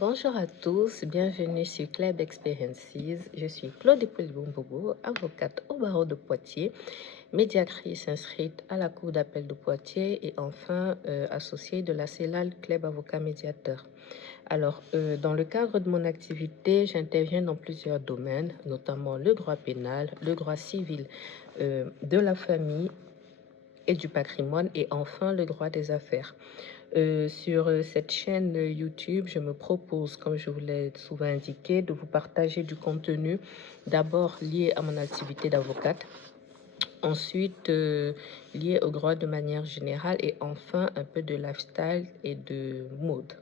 Bonjour à tous, bienvenue sur Club Experiences. Je suis Claude Boumbogo, avocate au barreau de Poitiers, médiatrice inscrite à la Cour d'appel de Poitiers et enfin associée de la CELAL Club Avocat Médiateur. Alors, dans le cadre de mon activité, j'interviens dans plusieurs domaines, notamment le droit pénal, le droit civil de la famille et du patrimoine et enfin le droit des affaires. Sur cette chaîne YouTube, je me propose, comme je vous l'ai souvent indiqué, de vous partager du contenu d'abord lié à mon activité d'avocate, ensuite lié au droit de manière générale et enfin un peu de lifestyle et de mode.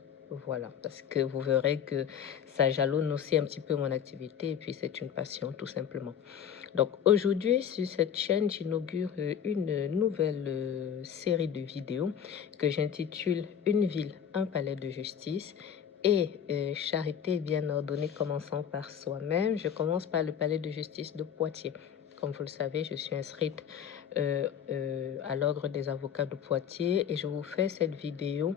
Voilà, parce que vous verrez que ça jalonne aussi un petit peu mon activité et puis c'est une passion tout simplement. Donc aujourd'hui, sur cette chaîne, j'inaugure une nouvelle série de vidéos que j'intitule Une ville, un palais de justice et charité bien ordonnée commençant par soi-même. Je commence par le palais de justice de Poitiers. Comme vous le savez, je suis inscrite à l'ordre des avocats de Poitiers et je vous fais cette vidéo,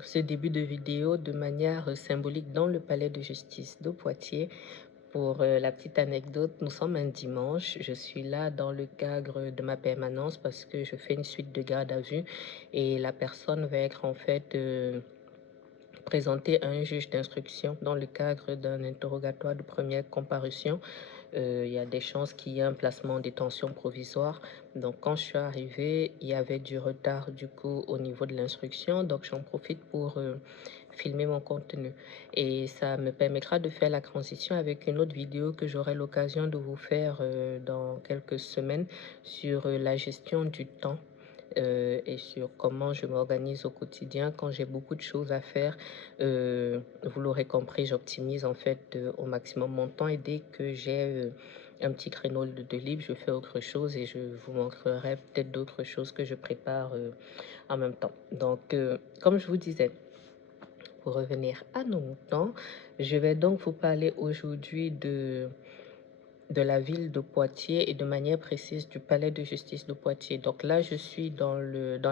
ce début de vidéo de manière symbolique dans le palais de justice de Poitiers. Pour la petite anecdote, nous sommes un dimanche. Je suis là dans le cadre de ma permanence parce que je fais une suite de garde à vue et la personne va être en fait présentée à un juge d'instruction dans le cadre d'un interrogatoire de première comparution. Il y a des chances qu'il y ait un placement en détention provisoire. Donc, quand je suis arrivée, il y avait du retard du coup au niveau de l'instruction. Donc, j'en profite pour filmer mon contenu. Et ça me permettra de faire la transition avec une autre vidéo que j'aurai l'occasion de vous faire dans quelques semaines sur la gestion du temps et sur comment je m'organise au quotidien quand j'ai beaucoup de choses à faire. Vous l'aurez compris, j'optimise en fait au maximum mon temps et dès que j'ai un petit créneau de libre, je fais autre chose et je vous montrerai peut-être d'autres choses que je prépare en même temps. Donc, comme je vous disais, pour revenir à nos moutons, je vais donc vous parler aujourd'hui de la ville de Poitiers et de manière précise du palais de justice de Poitiers. Donc là, je suis dans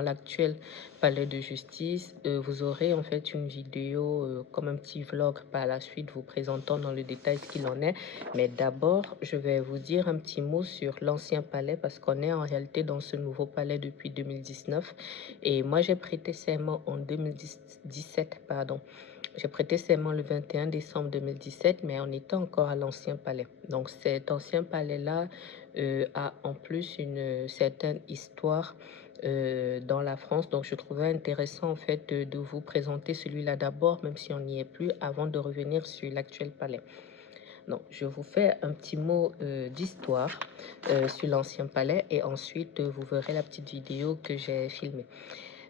l'actuel palais de justice. Vous aurez en fait une vidéo comme un petit vlog par la suite vous présentant dans le détail ce qu'il en est. Mais d'abord, je vais vous dire un petit mot sur l'ancien palais parce qu'on est en réalité dans ce nouveau palais depuis 2019. Et moi, j'ai prêté serment en 2017, pardon. J'ai prêté serment le 21 décembre 2017, mais on était encore à l'ancien palais. Donc cet ancien palais-là a en plus une certaine histoire dans la France. Donc je trouvais intéressant en fait de vous présenter celui-là d'abord, même si on n'y est plus, avant de revenir sur l'actuel palais. Donc je vous fais un petit mot d'histoire sur l'ancien palais et ensuite vous verrez la petite vidéo que j'ai filmée.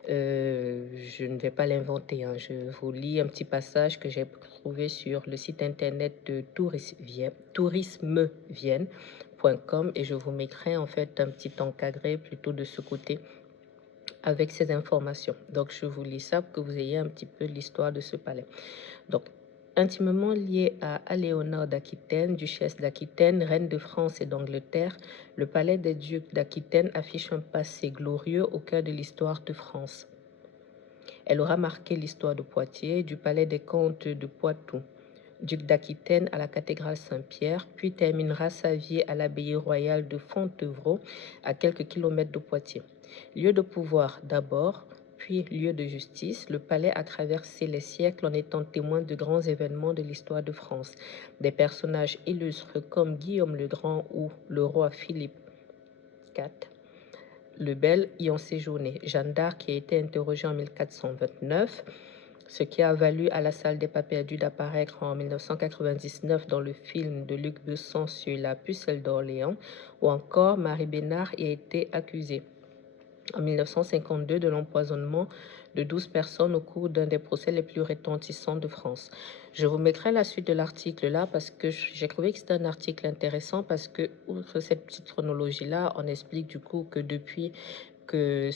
Je ne vais pas l'inventer, hein. Je vous lis un petit passage que j'ai trouvé sur le site internet de tourismevienne.com et je vous mettrai en fait un petit encadré plutôt de ce côté avec ces informations. Donc, je vous lis ça pour que vous ayez un petit peu l'histoire de ce palais. Donc, intimement lié à Aléonore d'Aquitaine, duchesse d'Aquitaine, reine de France et d'Angleterre, le palais des ducs d'Aquitaine affiche un passé glorieux au cœur de l'histoire de France. Elle aura marqué l'histoire de Poitiers, du palais des comtes de Poitou, duc d'Aquitaine à la cathédrale Saint-Pierre, puis terminera sa vie à l'abbaye royale de Fontevraud, à quelques kilomètres de Poitiers. Lieu de pouvoir d'abord, puis lieu de justice, le palais a traversé les siècles en étant témoin de grands événements de l'histoire de France. Des personnages illustres comme Guillaume le Grand ou le roi Philippe IV le Bel y ont séjourné. Jeanne d'Arc qui a été interrogée en 1429, ce qui a valu à la salle des pas perdus d'apparaître en 1999 dans le film de Luc Besson sur la pucelle d'Orléans, ou encore Marie Bénard y a été accusée en 1952 de l'empoisonnement de 12 personnes au cours d'un des procès les plus retentissants de France. Je vous mettrai la suite de l'article là parce que j'ai trouvé que c'était un article intéressant parce que, outre cette petite chronologie là, on explique du coup que depuis que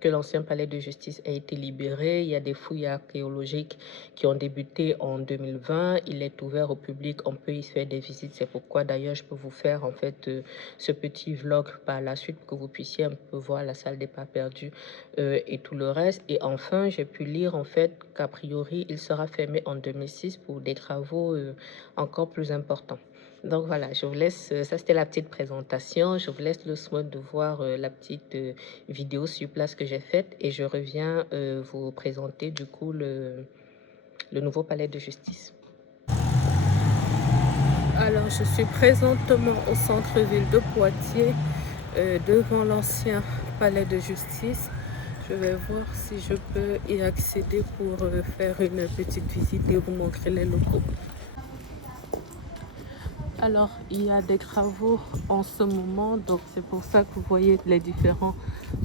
que l'ancien palais de justice a été libéré. Il y a des fouilles archéologiques qui ont débuté en 2020. Il est ouvert au public, on peut y faire des visites. C'est pourquoi d'ailleurs je peux vous faire en fait ce petit vlog par la suite pour que vous puissiez un peu voir la salle des pas perdus et tout le reste. Et enfin, j'ai pu lire en fait qu'a priori, il sera fermé en 2006 pour des travaux encore plus importants. Donc voilà, je vous laisse, ça c'était la petite présentation, je vous laisse le soin de voir la petite vidéo sur place que j'ai faite et je reviens vous présenter du coup le nouveau palais de justice. Alors je suis présentement au centre-ville de Poitiers, devant l'ancien palais de justice. Je vais voir si je peux y accéder pour faire une petite visite et vous montrer les locaux. Alors, il y a des travaux en ce moment, donc c'est pour ça que vous voyez les différents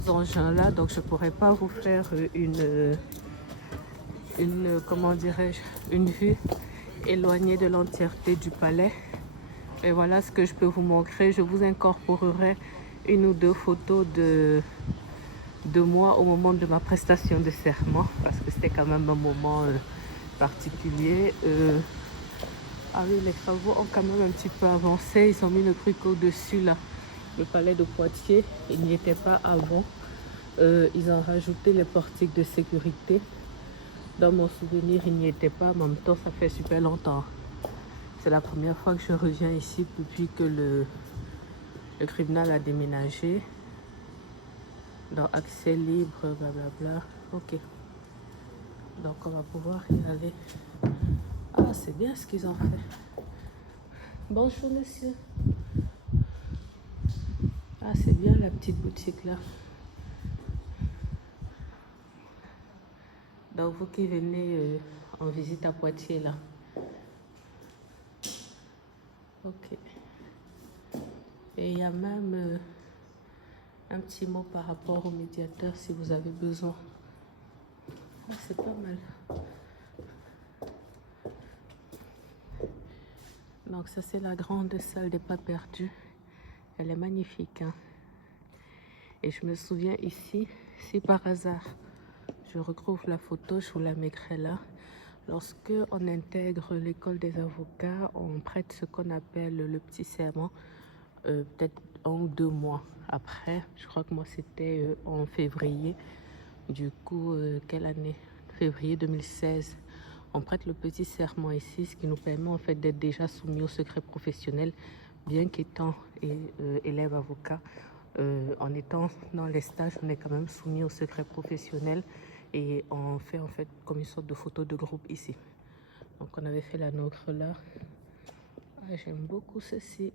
engins là. Donc, je ne pourrais pas vous faire comment dirais-je, une vue éloignée de l'entièreté du palais. Et voilà ce que je peux vous montrer. Je vous incorporerai une ou deux photos de moi au moment de ma prestation de serment, parce que c'était quand même un moment particulier. Ah oui, les travaux ont quand même un petit peu avancé. Ils ont mis le truc au-dessus là. Le palais de Poitiers, il n'y était pas avant. Ils ont rajouté les portiques de sécurité. Dans mon souvenir, il n'y était pas. Mais en même temps, ça fait super longtemps. C'est la première fois que je reviens ici depuis que le tribunal a déménagé. Dans accès libre, blablabla. Ok. Donc on va pouvoir y aller. Ah, c'est bien ce qu'ils ont fait. Bonjour monsieur. Ah, c'est bien la petite boutique là. Donc vous qui venez en visite à Poitiers là. Ok. Et il y a même un petit mot par rapport au médiateur si vous avez besoin. Ah, c'est pas mal. Donc ça c'est la grande salle des pas perdus. Elle est magnifique. Hein? Et je me souviens ici, si par hasard je retrouve la photo, je vous la mettrai là. Lorsque on intègre l'école des avocats, on prête ce qu'on appelle le petit serment, peut-être 1 ou 2 mois après. Je crois que moi c'était en février. Du coup, quelle année? Février 2016. On prête le petit serment ici, ce qui nous permet en fait d'être déjà soumis au secret professionnel, bien qu'étant élève avocat. En étant dans les stages, on est quand même soumis au secret professionnel et on fait en fait comme une sorte de photo de groupe ici. Donc on avait fait la nôtre là. Ah, j'aime beaucoup ceci.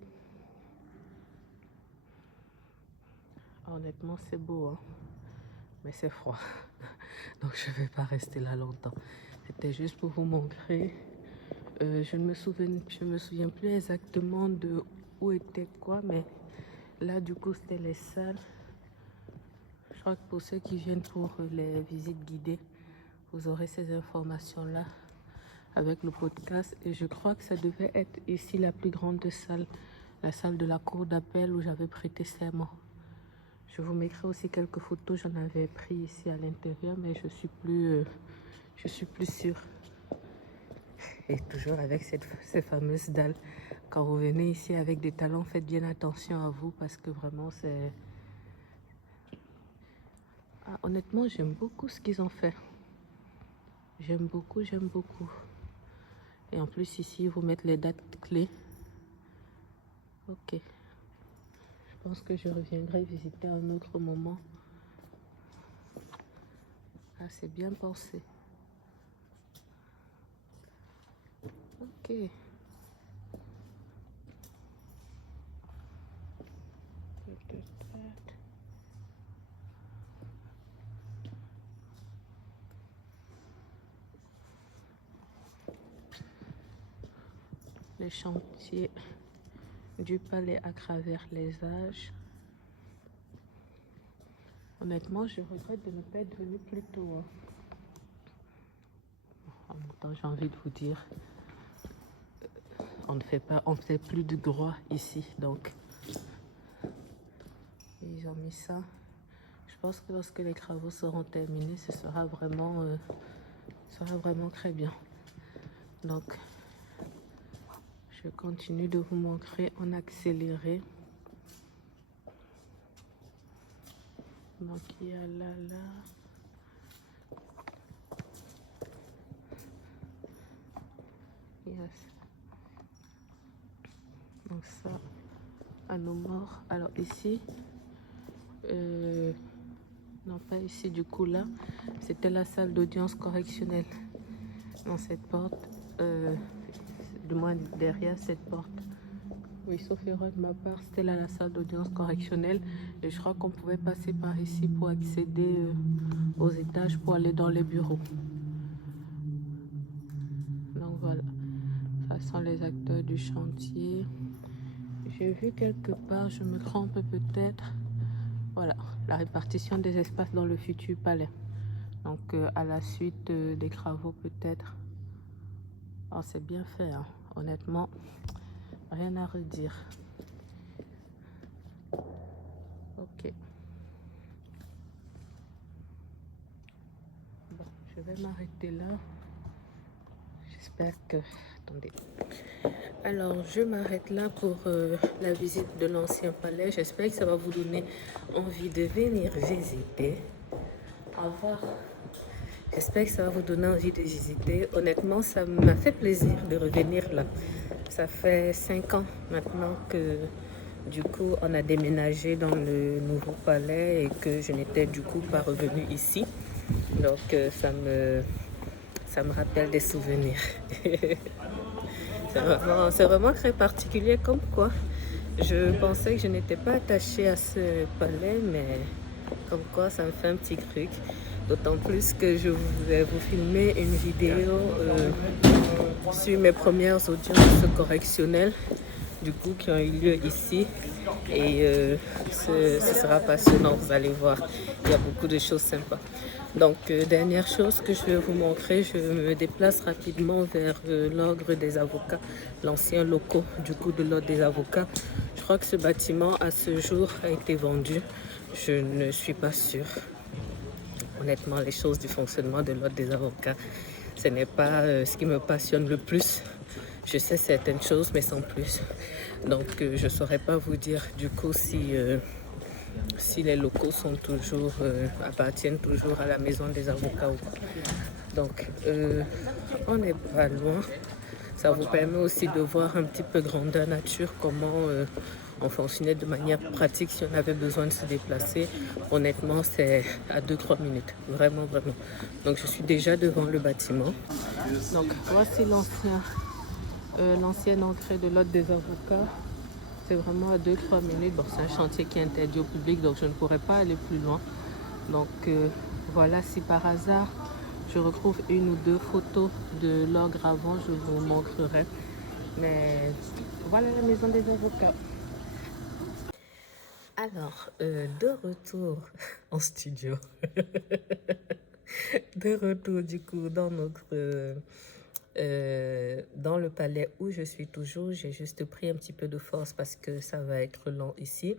Honnêtement, c'est beau, hein? Mais c'est froid. Donc je vais pas rester là longtemps. C'était juste pour vous montrer. Je me souviens plus exactement de où était quoi, mais là du coup c'était les salles. Je crois que pour ceux qui viennent pour les visites guidées, vous aurez ces informations là avec le podcast. Et je crois que ça devait être ici la plus grande salle, la salle de la cour d'appel où j'avais prêté serment. Je vous mettrai aussi quelques photos, j'en avais pris ici à l'intérieur, mais je suis plus sûre. Et toujours avec ces fameuses dalles. Quand vous venez ici avec des talons, faites bien attention à vous parce que vraiment c'est... Ah, honnêtement, j'aime beaucoup ce qu'ils ont fait. J'aime beaucoup, j'aime beaucoup. Et en plus ici, ils vous mettent les dates clés. Ok. Je pense que je reviendrai visiter un autre moment. Ah, c'est bien pensé. Ok. Les chantiers du palais à travers les âges. Honnêtement, je regrette de ne pas être venue plus tôt. Hein. En même temps, j'ai envie de vous dire, on ne fait plus de droit ici, donc ils ont mis ça. Je pense que lorsque les travaux seront terminés, ce sera vraiment très bien. Donc, je continue de vous montrer en accéléré. Donc, il y a là. Yes. Donc ça, à nos morts. Alors ici, non pas ici, du coup là, c'était la salle d'audience correctionnelle. Dans cette porte, du moins derrière cette porte. Oui, sauf erreur de ma part, c'était là la salle d'audience correctionnelle. Et je crois qu'on pouvait passer par ici pour accéder aux étages pour aller dans les bureaux. Donc voilà, ça sont les acteurs du chantier. J'ai vu quelque part, je me trompe peut-être, voilà, la répartition des espaces dans le futur palais. Donc à la suite des travaux peut-être. Oh, c'est bien fait, hein. Honnêtement, rien à redire. Ok. Bon, je vais m'arrêter là. J'espère que... Attendez. Alors, je m'arrête là pour la visite de l'ancien palais. J'espère que ça va vous donner envie de venir visiter. Au revoir. J'espère que ça va vous donner envie de visiter. Honnêtement, ça m'a fait plaisir de revenir là. Ça fait 5 ans maintenant que du coup on a déménagé dans le nouveau palais et que je n'étais du coup pas revenue ici. Donc ça me rappelle des souvenirs. C'est vraiment très particulier comme quoi. Je pensais que je n'étais pas attachée à ce palais, mais comme quoi ça me fait un petit truc. D'autant plus que je vais vous filmer une vidéo sur mes premières audiences correctionnelles, du coup, qui ont eu lieu ici. Et ce sera passionnant, vous allez voir. Il y a beaucoup de choses sympas. Donc, dernière chose que je vais vous montrer, je me déplace rapidement vers l'ordre des avocats, l'ancien locaux du coup de l'ordre des avocats. Je crois que ce bâtiment à ce jour a été vendu. Je ne suis pas sûre. Honnêtement, les choses du fonctionnement de l'ordre des avocats, ce n'est pas ce qui me passionne le plus. Je sais certaines choses, mais sans plus. Donc, je ne saurais pas vous dire du coup si les locaux sont toujours, appartiennent toujours à la maison des avocats ou pas. Donc, on n'est pas loin. Ça vous permet aussi de voir un petit peu grandeur nature, comment on fonctionnait de manière pratique si on avait besoin de se déplacer. Honnêtement, c'est à 2-3 minutes. Vraiment, vraiment. Donc, je suis déjà devant le bâtiment. Donc, voici l'ancienne entrée de l'ordre des avocats. C'est vraiment à 2-3 minutes. Bon, c'est un chantier qui est interdit au public, donc je ne pourrais pas aller plus loin. Donc, voilà, si par hasard, je retrouve une ou deux photos de l'ogre avant, je vous montrerai. Mais voilà la maison des avocats. Alors, de retour en studio. De retour du coup dans dans le palais où je suis toujours. J'ai juste pris un petit peu de force parce que ça va être long ici.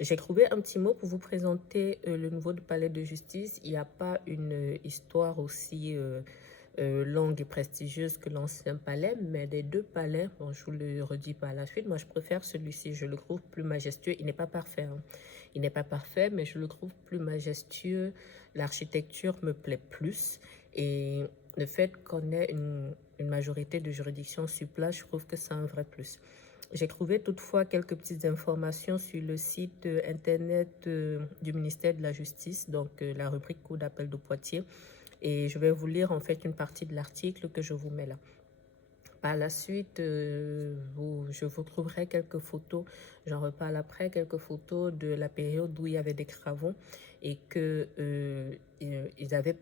J'ai trouvé un petit mot pour vous présenter le nouveau palais de justice. Il n'y a pas une histoire aussi longue et prestigieuse que l'ancien palais, mais des deux palais, bon, je vous le redis par la suite, moi je préfère celui-ci, je le trouve plus majestueux. Il n'est pas parfait, hein. Il n'est pas parfait, mais je le trouve plus majestueux. L'architecture me plaît plus et le fait qu'on ait une majorité de juridictions sur place, je trouve que c'est un vrai plus. J'ai trouvé toutefois quelques petites informations sur le site internet du ministère de la Justice, donc la rubrique Cour d'appel de Poitiers. Et je vais vous lire en fait une partie de l'article que je vous mets là. Par la suite, je vous trouverai quelques photos, j'en reparle après, quelques photos de la période où il y avait des travaux et que ils avaient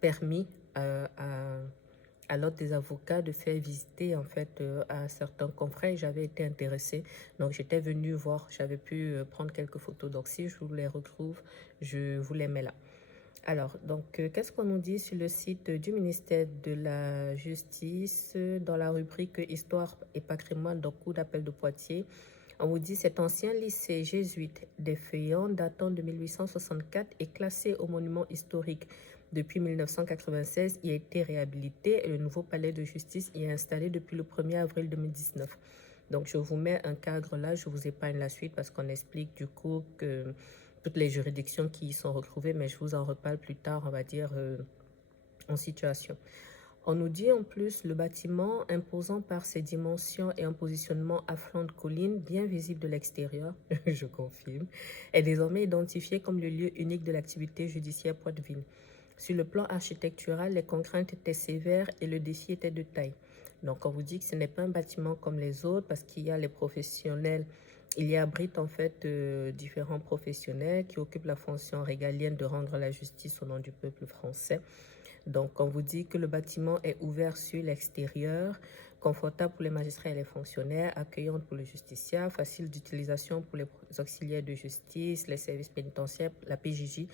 permis à l'ordre des avocats de faire visiter en fait à certains confrères. J'avais été intéressée, donc j'étais venue voir, j'avais pu prendre quelques photos. Donc si je vous les retrouve, je vous les mets là. Alors, donc, qu'est-ce qu'on nous dit sur le site du ministère de la Justice dans la rubrique Histoire et patrimoine, donc Cour d'appel de Poitiers? On vous dit cet ancien lycée jésuite des Feuillants datant de 1864 est classé au monument historique. Depuis 1996, il a été réhabilité et le nouveau palais de justice y est installé depuis le 1er avril 2019. Donc, je vous mets un cadre là, je vous épargne la suite parce qu'on explique du coup que toutes les juridictions qui y sont retrouvées, mais je vous en reparle plus tard, on va dire, en situation. On nous dit en plus le bâtiment, imposant par ses dimensions et un positionnement à flanc de colline bien visible de l'extérieur, je confirme, est désormais identifié comme le lieu unique de l'activité judiciaire poitevine. Sur le plan architectural, les contraintes étaient sévères et le défi était de taille. Donc on vous dit que ce n'est pas un bâtiment comme les autres parce qu'il y a les professionnels, il y abrite en fait différents professionnels qui occupent la fonction régalienne de rendre la justice au nom du peuple français. Donc, on vous dit que le bâtiment est ouvert sur l'extérieur, confortable pour les magistrats et les fonctionnaires, accueillant pour les justiciables, facile d'utilisation pour les auxiliaires de justice, les services pénitentiaires, la PJJ,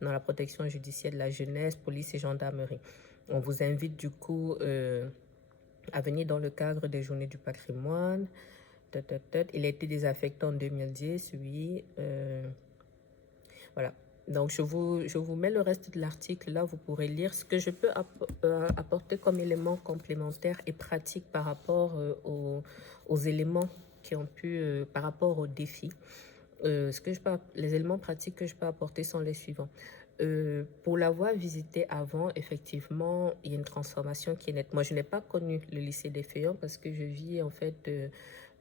dans la protection judiciaire de la jeunesse, police et gendarmerie. On vous invite du coup à venir dans le cadre des journées du patrimoine. Il a été désaffecté en 2010, oui. Voilà. Donc, je vous mets le reste de l'article là, vous pourrez lire ce que je peux apporter comme éléments complémentaires et pratiques par rapport aux éléments qui ont pu, par rapport aux défis. Les éléments pratiques que je peux apporter sont les suivants. Pour l'avoir visité avant, effectivement, il y a une transformation qui est nette. Moi, je n'ai pas connu le lycée des Feuillants parce que je vis en fait,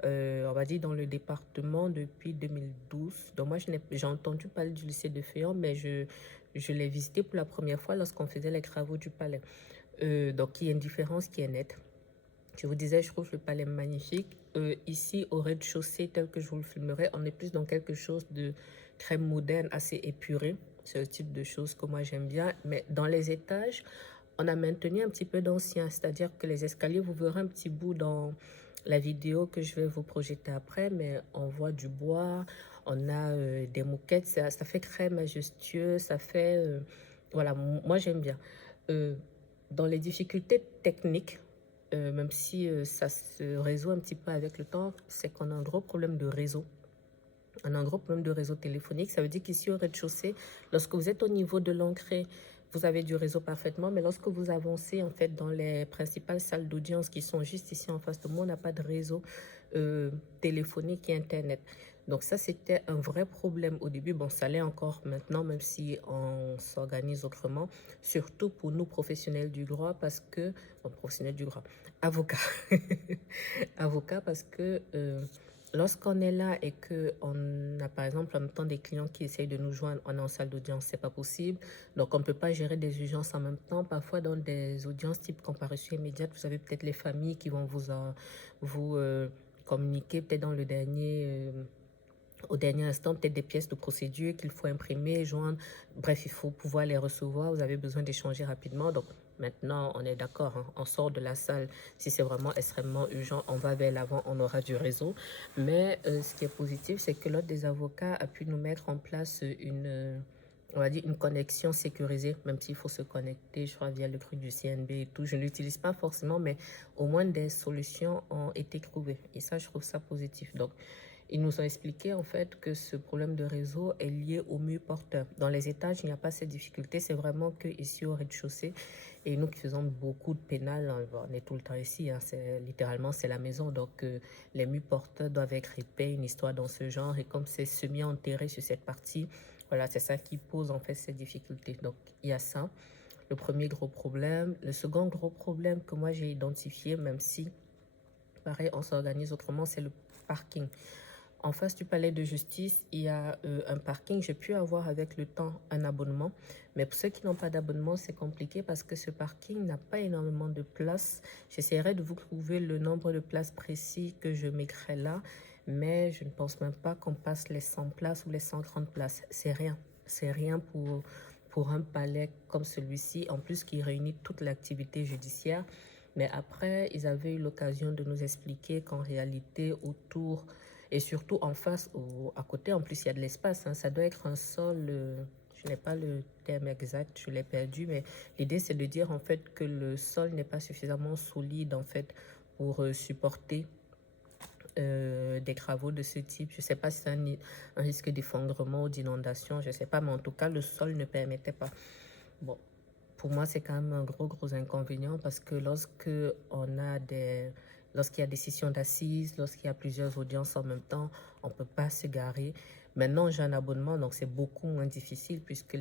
on va dire, dans le département depuis 2012. Donc moi, j'ai entendu parler du lycée des Feuillants, mais je l'ai visité pour la première fois lorsqu'on faisait les travaux du palais. Donc il y a une différence qui est nette. Je vous disais, je trouve le palais magnifique. Ici, au rez-de-chaussée, tel que je vous le filmerai, on est plus dans quelque chose de très moderne, assez épuré. C'est le type de choses que moi j'aime bien. Mais dans les étages, on a maintenu un petit peu d'ancien. C'est-à-dire que les escaliers, vous verrez un petit bout dans la vidéo que je vais vous projeter après. Mais on voit du bois, on a des moquettes. Ça fait très majestueux. Ça fait... voilà, moi j'aime bien. Dans les difficultés techniques, même si ça se résout un petit peu avec le temps, c'est qu'on a un gros problème de réseau. On a un gros problème de réseau téléphonique. Ça veut dire qu'ici au rez-de-chaussée, lorsque vous êtes au niveau de l'entrée, vous avez du réseau parfaitement, mais lorsque vous avancez en fait dans les principales salles d'audience qui sont juste ici en face de moi, on n'a pas de réseau téléphonique et internet. Donc ça, c'était un vrai problème au début. Bon, ça l'est encore maintenant, même si on s'organise autrement, surtout pour nous professionnels du droit, parce que, bon, professionnels du droit, avocats, avocats, parce que lorsqu'on est là et qu'on a par exemple en même temps des clients qui essayent de nous joindre, on est en salle d'audience, c'est pas possible. Donc on ne peut pas gérer des urgences en même temps. Parfois dans des audiences type comparution immédiate, vous avez peut-être les familles qui vont vous communiquer peut-être dans le dernier... au dernier instant, peut-être des pièces de procédure qu'il faut imprimer, joindre. Bref, il faut pouvoir les recevoir. Vous avez besoin d'échanger rapidement. Donc, maintenant, on est d'accord. Hein, on sort de la salle. Si c'est vraiment extrêmement urgent, on va vers l'avant. On aura du réseau. Mais ce qui est positif, c'est que l'Ordre des avocats a pu nous mettre en place on va dire une connexion sécurisée, même s'il faut se connecter, je crois, via le truc du CNB et tout. Je ne l'utilise pas forcément, mais au moins des solutions ont été trouvées. Et ça, je trouve ça positif. Donc, ils nous ont expliqué en fait que ce problème de réseau est lié au mur porteur. Dans les étages, il n'y a pas cette difficulté. C'est vraiment que ici au rez-de-chaussée, et nous qui faisons beaucoup de pénal, on est tout le temps ici. Hein, littéralement, c'est la maison. Donc, les murs porteurs doivent être épais, une histoire dans ce genre. Et comme c'est semi-enterré sur cette partie, voilà, c'est ça qui pose en fait ces difficultés. Donc, il y a ça. Le premier gros problème. Le second gros problème que moi j'ai identifié, même si, pareil, on s'organise autrement, c'est le parking. En face du palais de justice, il y a un parking. J'ai pu avoir avec le temps un abonnement. Mais pour ceux qui n'ont pas d'abonnement, c'est compliqué parce que ce parking n'a pas énormément de place. J'essaierai de vous trouver le nombre de places précis que je mettrai là. Mais je ne pense même pas qu'on passe les 100 places ou les 130 places. C'est rien. C'est rien pour un palais comme celui-ci, en plus qui réunit toute l'activité judiciaire. Mais après, ils avaient eu l'occasion de nous expliquer qu'en réalité, autour et surtout en face ou à côté, en plus, il y a de l'espace. Hein, ça doit être un sol, je n'ai pas le terme exact, je l'ai perdu, mais l'idée, c'est de dire en fait que le sol n'est pas suffisamment solide en fait pour supporter des travaux de ce type. Je ne sais pas si c'est un risque d'effondrement ou d'inondation, je ne sais pas, mais en tout cas, le sol ne permettait pas. Bon, pour moi, c'est quand même un gros inconvénient parce que lorsqu'il y a des sessions d'assises, lorsqu'il y a plusieurs audiences en même temps, on ne peut pas se garer. Maintenant, j'ai un abonnement, donc c'est beaucoup moins difficile puisque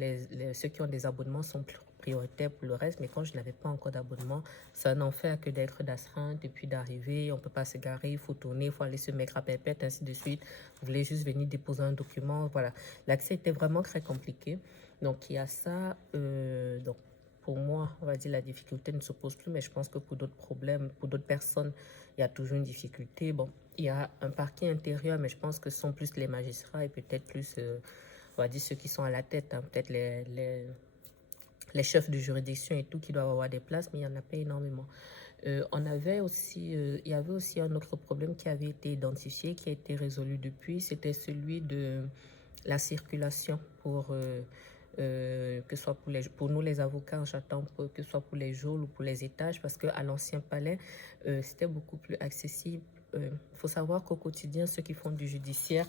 ceux qui ont des abonnements sont prioritaires pour le reste. Mais quand je n'avais pas encore d'abonnement, c'est un enfer que d'être d'astreinte et puis d'arriver. On ne peut pas se garer, il faut tourner, il faut aller se mettre à pépette, ainsi de suite. Vous voulez juste venir déposer un document, voilà. L'accès était vraiment très compliqué. Donc, il y a ça. Donc, pour moi, on va dire la difficulté ne se pose plus, mais je pense que pour d'autres problèmes, pour d'autres personnes, il y a toujours une difficulté. Bon, il y a un parquet intérieur, mais je pense que ce sont plus les magistrats et peut-être plus, on va dire, ceux qui sont à la tête, hein, peut-être les chefs de juridiction et tout qui doivent avoir des places, mais il n'y en a pas énormément. Il y avait aussi un autre problème qui avait été identifié, qui a été résolu depuis, c'était celui de la circulation que ce soit pour nous les avocats, j'attends que ce soit pour les geôles ou pour les étages, parce qu'à l'ancien palais, c'était beaucoup plus accessible. Il faut savoir qu'au quotidien, ceux qui font du judiciaire,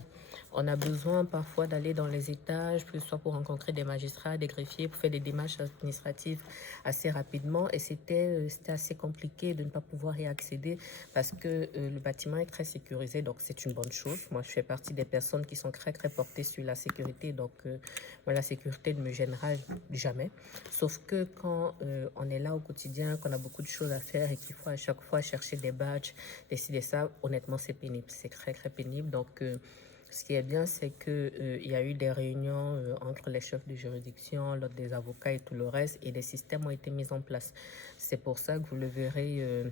on a besoin parfois d'aller dans les étages, que ce soit pour rencontrer des magistrats, des greffiers, pour faire des démarches administratives assez rapidement. Et c'était assez compliqué de ne pas pouvoir y accéder parce que le bâtiment est très sécurisé, donc c'est une bonne chose. Moi, je fais partie des personnes qui sont très portées sur la sécurité, donc moi, la sécurité ne me gênera jamais. Sauf que quand on est là au quotidien, qu'on a beaucoup de choses à faire et qu'il faut à chaque fois chercher des badges, décider ça, honnêtement, c'est pénible. C'est très pénible. Donc, ce qui est bien, c'est qu'il y a eu des réunions entre les chefs de juridiction, l'ordre des avocats et tout le reste, et des systèmes ont été mis en place. C'est pour ça que vous le verrez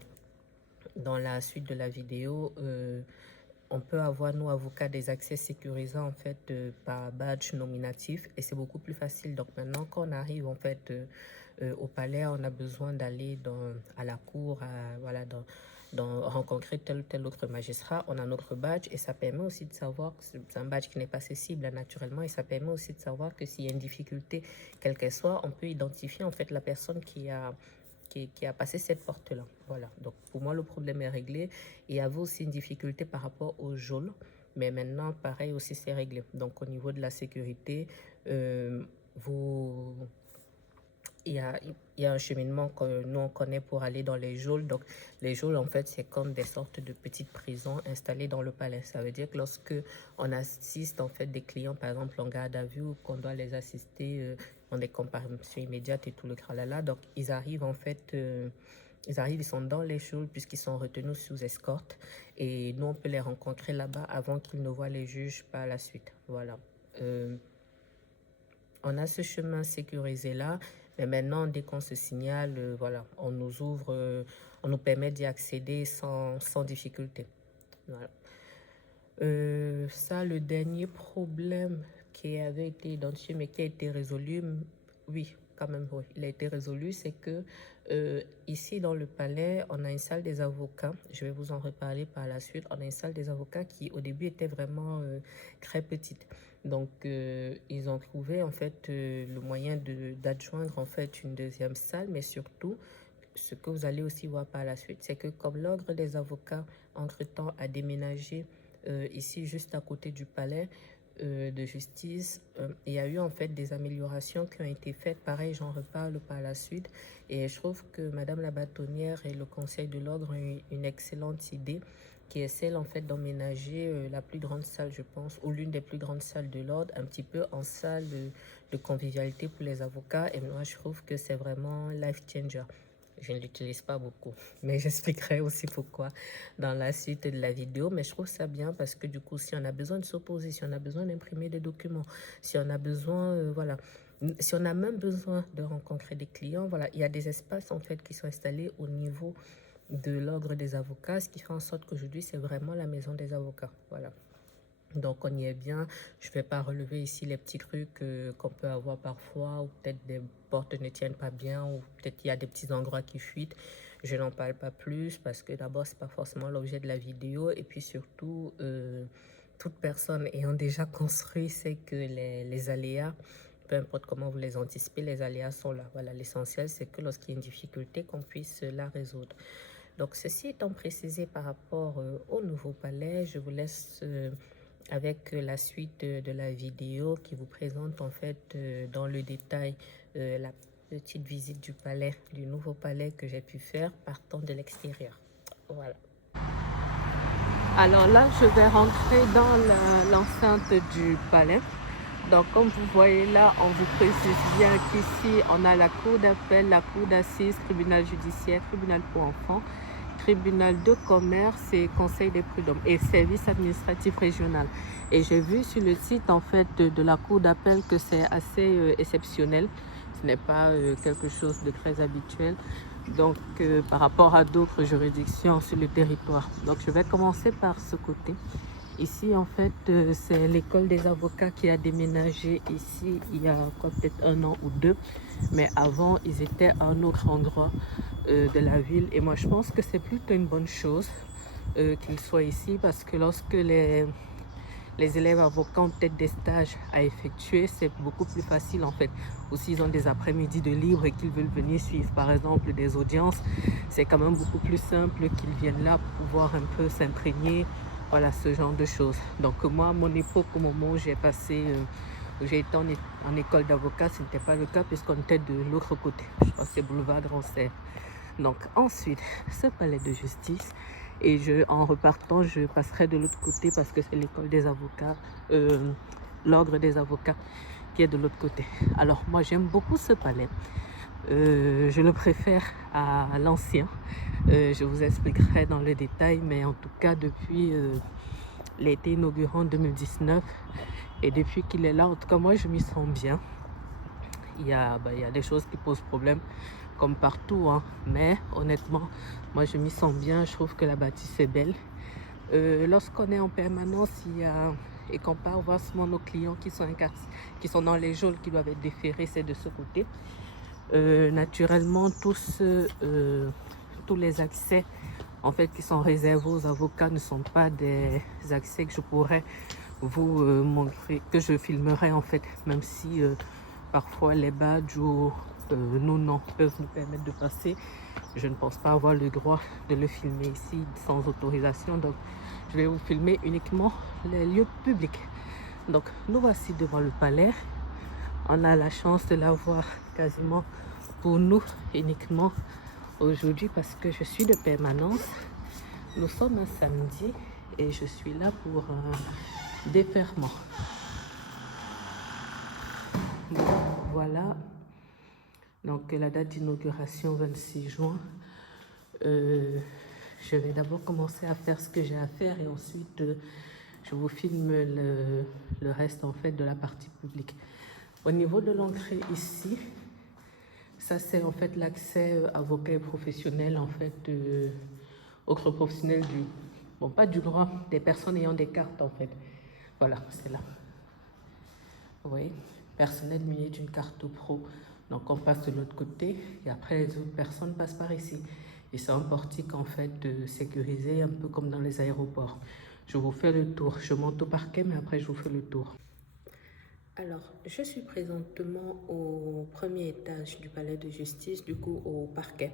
dans la suite de la vidéo. On peut avoir, nous, avocats, des accès sécurisants, en fait, par badge nominatif, et c'est beaucoup plus facile. Donc, maintenant, quand on arrive, en fait, au palais, on a besoin d'aller à la cour, voilà, rencontrer tel ou tel autre magistrat. On a notre badge, et ça permet aussi de savoir que c'est un badge qui n'est pas accessible, naturellement, et ça permet aussi de savoir que s'il y a une difficulté, quelle qu'elle soit, on peut identifier, en fait, la personne qui a passé cette porte-là. Voilà. Donc, pour moi, le problème est réglé. Il y avait aussi une difficulté par rapport au geôle, mais maintenant, pareil aussi, c'est réglé. Donc, au niveau de la sécurité, vous... Il y a un cheminement que nous, on connaît pour aller dans les geôles. Donc, les geôles, en fait, c'est comme des sortes de petites prisons installées dans le palais. Ça veut dire que lorsque on assiste, en fait, des clients, par exemple, en garde à vue, qu'on doit les assister dans des comparutions immédiates et tout le tralala, donc, ils arrivent, en fait... ils sont dans les geôles puisqu'ils sont retenus sous escorte. Et nous, on peut les rencontrer là-bas avant qu'ils ne voient les juges par la suite. Voilà. On a ce chemin sécurisé là, mais maintenant, dès qu'on se signale, voilà, on nous ouvre, on nous permet d'y accéder sans difficulté. Voilà. Ça, le dernier problème qui avait été identifié, mais qui a été résolu, oui, quand même, oui, il a été résolu, c'est que ici dans le palais, on a une salle des avocats. Je vais vous en reparler par la suite. On a une salle des avocats qui, au début, était vraiment très petite. Donc, ils ont trouvé en fait le moyen d'adjoindre en fait une deuxième salle, mais surtout, ce que vous allez aussi voir par la suite, c'est que comme l'ordre des avocats entre-temps a déménagé ici juste à côté du palais de justice, il y a eu en fait des améliorations qui ont été faites. Pareil, j'en reparle par la suite. Et je trouve que Madame la bâtonnière et le Conseil de l'ordre ont eu une excellente idée qui est celle en fait d'emménager la plus grande salle, je pense, ou l'une des plus grandes salles de l'ordre, un petit peu en salle de convivialité pour les avocats. Et moi, je trouve que c'est vraiment life changer. Je ne l'utilise pas beaucoup, mais j'expliquerai aussi pourquoi dans la suite de la vidéo. Mais je trouve ça bien parce que du coup, si on a besoin de s'opposer, si on a besoin d'imprimer des documents, si on a besoin, voilà, si on a même besoin de rencontrer des clients, voilà, il y a des espaces en fait qui sont installés au niveau de l'ordre des avocats, ce qui fait en sorte qu'aujourd'hui, c'est vraiment la maison des avocats. Voilà. Donc, on y est bien. Je ne vais pas relever ici les petits trucs qu'on peut avoir parfois, ou peut-être des portes ne tiennent pas bien, ou peut-être il y a des petits endroits qui fuitent. Je n'en parle pas plus parce que d'abord, ce n'est pas forcément l'objet de la vidéo. Et puis surtout, toute personne ayant déjà construit sait que les aléas, peu importe comment vous les anticipez, les aléas sont là. Voilà, l'essentiel, c'est que lorsqu'il y a une difficulté, qu'on puisse la résoudre. Donc, ceci étant précisé par rapport au nouveau palais, je vous laisse avec la suite de la vidéo qui vous présente en fait dans le détail la petite visite du palais, du nouveau palais que j'ai pu faire partant de l'extérieur. Voilà. Alors là, je vais rentrer dans l'enceinte du palais. Donc, comme vous voyez là, on vous précise bien qu'ici, on a la cour d'appel, la cour d'assises, tribunal judiciaire, tribunal pour enfants, tribunal de commerce et conseil des prud'hommes et service administratif régional. Et j'ai vu sur le site en fait de la cour d'appel que c'est assez exceptionnel. Ce n'est pas quelque chose de très habituel. Donc, par rapport à d'autres juridictions sur le territoire. Donc, je vais commencer par ce côté. Ici, en fait, c'est l'école des avocats qui a déménagé ici il y a peut-être 1 an ou 2. Mais avant, ils étaient à un autre endroit de la ville. Et moi, je pense que c'est plutôt une bonne chose qu'ils soient ici parce que lorsque les élèves avocats ont peut-être des stages à effectuer, c'est beaucoup plus facile en fait. Ou s'ils ont des après-midi de libre et qu'ils veulent venir suivre par exemple des audiences, c'est quand même beaucoup plus simple qu'ils viennent là pour pouvoir un peu s'imprégner, voilà, ce genre de choses. Donc moi, à mon époque, au moment où j'ai passé, où j'ai été en école d'avocat, ce n'était pas le cas puisqu'on était de l'autre côté. Je crois que c'est boulevard de Rancé. Donc ensuite, ce palais de justice. Et en repartant, je passerai de l'autre côté parce que c'est l'école des avocats, l'ordre des avocats qui est de l'autre côté. Alors moi, j'aime beaucoup ce palais. Je le préfère à l'ancien. Je vous expliquerai dans le détail, mais en tout cas, depuis il a été inauguré en 2019 et depuis qu'il est là, en tout cas, moi, je m'y sens bien. Il y a des choses qui posent problème comme partout, hein. Mais honnêtement, moi je m'y sens bien, je trouve que la bâtisse est belle. Lorsqu'on est en permanence et qu'on part voir souvent nos clients qui sont dans les geôles qui doivent être déférés, c'est de ce côté. Naturellement, tous les accès en fait qui sont réservés aux avocats ne sont pas des accès que je pourrais vous montrer, que je filmerai en fait, même si parfois les badges ou nos noms peuvent nous permettre de passer. Je ne pense pas avoir le droit de le filmer ici sans autorisation, donc je vais vous filmer uniquement les lieux publics. Donc nous voici devant le palais. On a la chance de l'avoir quasiment pour nous uniquement aujourd'hui parce que je suis de permanence. Nous sommes un samedi et je suis là pour un déferment. Voilà, donc la date d'inauguration 26 juin. Je vais d'abord commencer à faire ce que j'ai à faire et ensuite je vous filme le reste en fait de la partie publique. Au niveau de l'entrée ici, ça c'est en fait l'accès avocat et professionnel en fait autres professionnels pas du droit, des personnes ayant des cartes en fait. Voilà, c'est là. Oui, personnel muni d'une carte pro. Donc on passe de l'autre côté et après les autres personnes passent par ici. Et c'est un portique en fait sécurisé, un peu comme dans les aéroports. Je vous fais le tour. Je monte au parquet, mais après je vous fais le tour. Alors, je suis présentement au premier étage du palais de justice, du coup au parquet.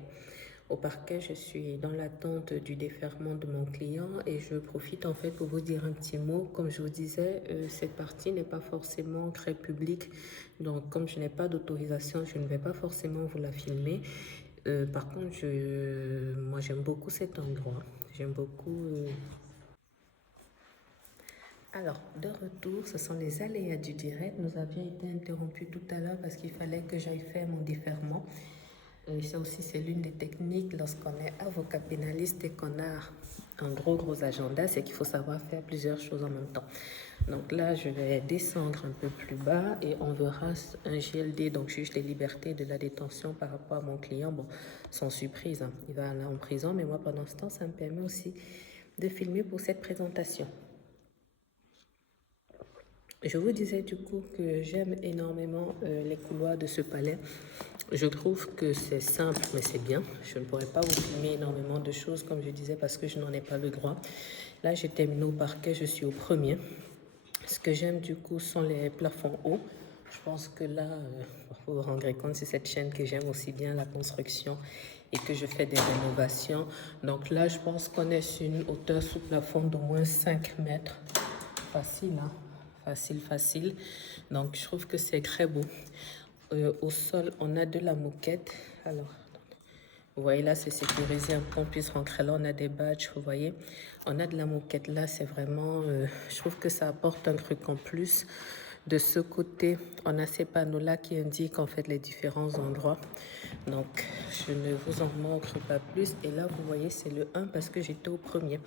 Au parquet, je suis dans l'attente du déferment de mon client et je profite en fait pour vous dire un petit mot. Comme je vous disais, cette partie n'est pas forcément très publique. Donc, comme je n'ai pas d'autorisation, je ne vais pas forcément vous la filmer. Par contre, moi j'aime beaucoup cet endroit. J'aime beaucoup... Alors, de retour, ce sont les aléas du direct. Nous avions été interrompus tout à l'heure parce qu'il fallait que j'aille faire mon déferment. Ça aussi, c'est l'une des techniques lorsqu'on est avocat pénaliste et qu'on a un gros agenda, c'est qu'il faut savoir faire plusieurs choses en même temps. Donc là, je vais descendre un peu plus bas et on verra un GLD, donc juge des libertés de la détention par rapport à mon client. Bon, sans surprise, hein, il va aller en prison, mais moi, pendant ce temps, ça me permet aussi de filmer pour cette présentation. Je vous disais du coup que j'aime énormément les couloirs de ce palais. Je trouve que c'est simple, mais c'est bien. Je ne pourrais pas vous filmer énormément de choses, comme je disais, parce que je n'en ai pas le droit. Là, j'ai terminé au parquet, je suis au premier. Ce que j'aime du coup sont les plafonds hauts. Je pense que là, vous vous rendrez compte, c'est cette chaîne que j'aime aussi bien, la construction et que je fais des rénovations. Donc là, je pense qu'on est sur une hauteur sous plafond d'au moins 5 mètres. Facile, hein? Facile, facile. Donc, je trouve que c'est très beau. Au sol, on a de la moquette. Alors, vous voyez là, c'est sécurisé pour qu'on puisse rentrer là. On a des badges, vous voyez. On a de la moquette là, c'est vraiment... je trouve que ça apporte un truc en plus. De ce côté, on a ces panneaux-là qui indiquent en fait les différents endroits. Donc, je ne vous en montre pas plus. Et là, vous voyez, c'est le 1 parce que j'étais au premier.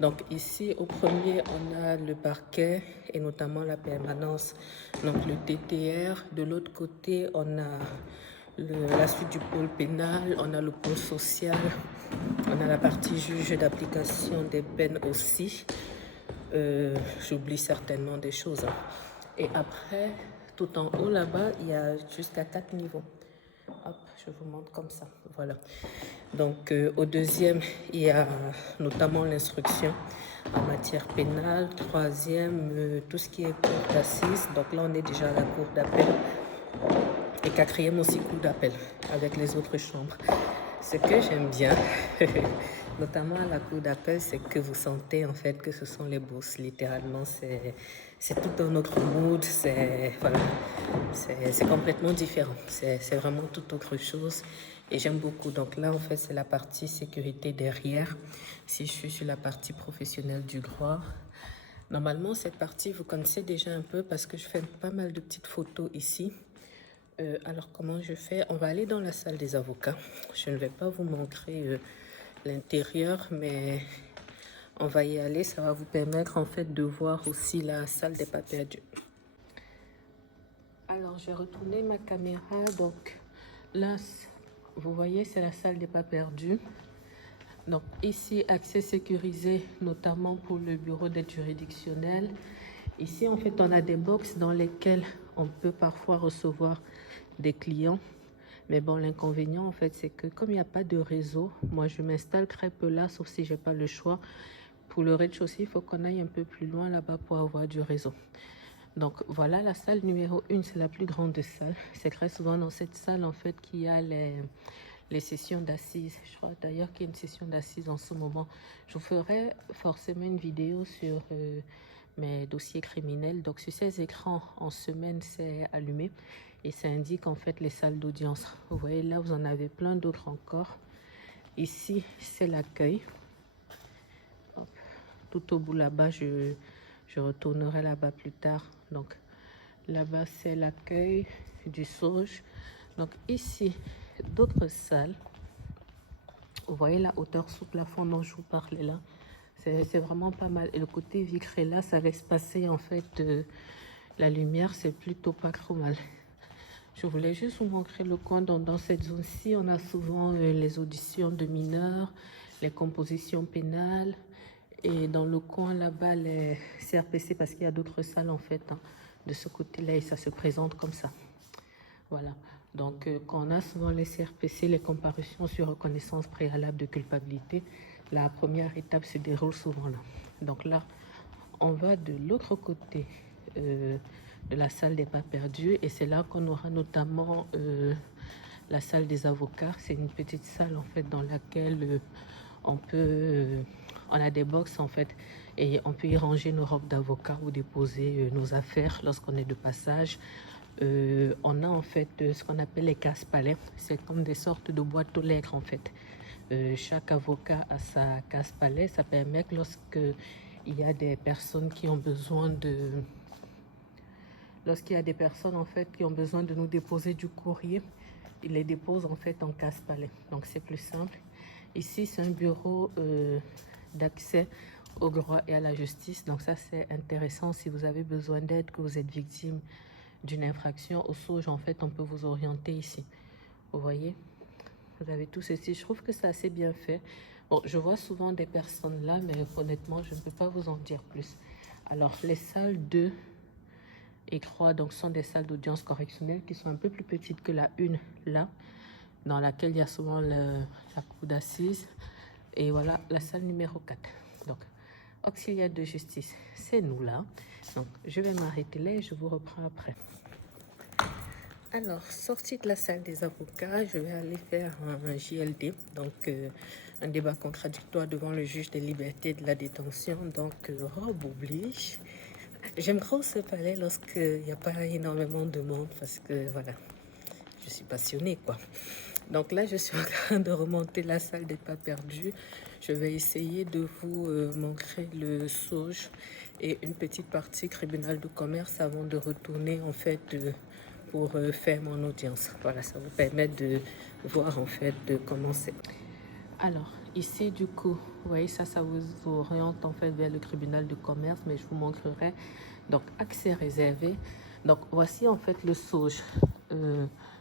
Donc, ici, au premier, on a le parquet et notamment la permanence. Donc, le TTR. De l'autre côté, on a la suite du pôle pénal. On a le pôle social. On a la partie juge d'application des peines aussi. J'oublie certainement des choses. Hein. Et après, tout en haut là-bas, il y a jusqu'à 4 niveaux. Hop, je vous montre comme ça. Voilà. Donc, au deuxième, il y a notamment l'instruction en matière pénale. Troisième, tout ce qui est cour d'assises. Donc là, on est déjà à la cour d'appel. Et quatrième aussi, cour d'appel avec les autres chambres. Ce que j'aime bien, notamment à la cour d'appel, c'est que vous sentez en fait que ce sont les boss. Littéralement, c'est tout un autre mood. Voilà, c'est complètement différent. C'est vraiment tout autre chose. Et j'aime beaucoup. Donc là, en fait, c'est la partie sécurité derrière. Si je suis sur la partie professionnelle du droit, normalement, cette partie, vous connaissez déjà un peu parce que je fais pas mal de petites photos ici. Alors, comment je fais? On va aller dans la salle des avocats. Je ne vais pas vous montrer l'intérieur, mais on va y aller. Ça va vous permettre, en fait, de voir aussi la salle des pas perdus. Alors, j'ai retourné ma caméra. Donc, là, vous voyez, c'est la salle des pas perdus. Donc, ici, accès sécurisé, notamment pour le bureau d'aide juridictionnelle. Ici, en fait, on a des box dans lesquelles on peut parfois recevoir des clients. Mais bon, l'inconvénient, en fait, c'est que comme il n'y a pas de réseau, moi, je m'installe très peu là, sauf si je n'ai pas le choix. Pour le rez-de-chaussée, il faut qu'on aille un peu plus loin là-bas pour avoir du réseau. Donc, voilà la salle numéro 1, c'est la plus grande salle. C'est très souvent dans cette salle, en fait, qu'il y a les sessions d'assises. Je crois d'ailleurs qu'il y a une session d'assises en ce moment. Je vous ferai forcément une vidéo sur mes dossiers criminels. Donc, sur ces écrans, en semaine, c'est allumé. Et ça indique en fait les salles d'audience. Vous voyez là, vous en avez plein d'autres encore. Ici, c'est l'accueil. Tout au bout là-bas, je retournerai là-bas plus tard. Donc là-bas, c'est l'accueil du SAUJ. Donc ici, d'autres salles. Vous voyez la hauteur sous plafond dont je vous parlais là. C'est vraiment pas mal. Et le côté vitré là, ça laisse passer en fait la lumière. C'est plutôt pas trop mal. Je voulais juste vous montrer le coin. Dans cette zone-ci, on a souvent les auditions de mineurs, les compositions pénales. Et dans le coin là-bas, les CRPC, parce qu'il y a d'autres salles en fait, hein, de ce côté-là, et ça se présente comme ça. Voilà. Donc, quand on a souvent les CRPC, les comparutions sur reconnaissance préalable de culpabilité, la première étape se déroule souvent là. Donc là, on va de l'autre côté de la salle des pas perdus, et c'est là qu'on aura notamment la salle des avocats. C'est une petite salle en fait dans laquelle on a des box en fait, et on peut y ranger nos robes d'avocat ou déposer nos affaires lorsqu'on est de passage. On a en fait ce qu'on appelle les casse-palais. C'est comme des sortes de boîtes aux lettres en fait. Chaque avocat a sa casse-palais. Ça permet que lorsque il y a des personnes qui ont besoin de... Lorsqu'il y a des personnes en fait qui ont besoin de nous déposer du courrier, ils les déposent en fait en casse-palais. Donc c'est plus simple. Ici, c'est un bureau d'accès au droit et à la justice. Donc ça, c'est intéressant si vous avez besoin d'aide, que vous êtes victime d'une infraction au SAUJ. En fait, on peut vous orienter ici. Vous voyez, vous avez tout ceci. Je trouve que c'est assez bien fait. Bon, je vois souvent des personnes là, mais honnêtement, je ne peux pas vous en dire plus. Alors, les salles 2 et 3 donc, sont des salles d'audience correctionnelle qui sont un peu plus petites que la 1 là, dans laquelle il y a souvent la cour d'assises. Et voilà la salle numéro 4. Donc, auxiliaire de justice, c'est nous là. Donc, je vais m'arrêter là et je vous reprends après. Alors, sortie de la salle des avocats, je vais aller faire un JLD, donc un débat contradictoire devant le juge des libertés et de la détention. Donc, robe oblige. J'aime trop ce palais lorsqu'il n'y a pas énormément de monde parce que voilà, je suis passionnée quoi. Donc là, je suis en train de remonter la salle des pas perdus. Je vais essayer de vous montrer le SAUJ et une petite partie tribunal de commerce avant de retourner en fait pour faire mon audience. Voilà, ça vous permet de voir en fait de comment c'est. Alors, ici, du coup, vous voyez, ça vous oriente en fait vers le tribunal de commerce, mais je vous montrerai. Donc, accès réservé. Donc, voici en fait le SAUJ.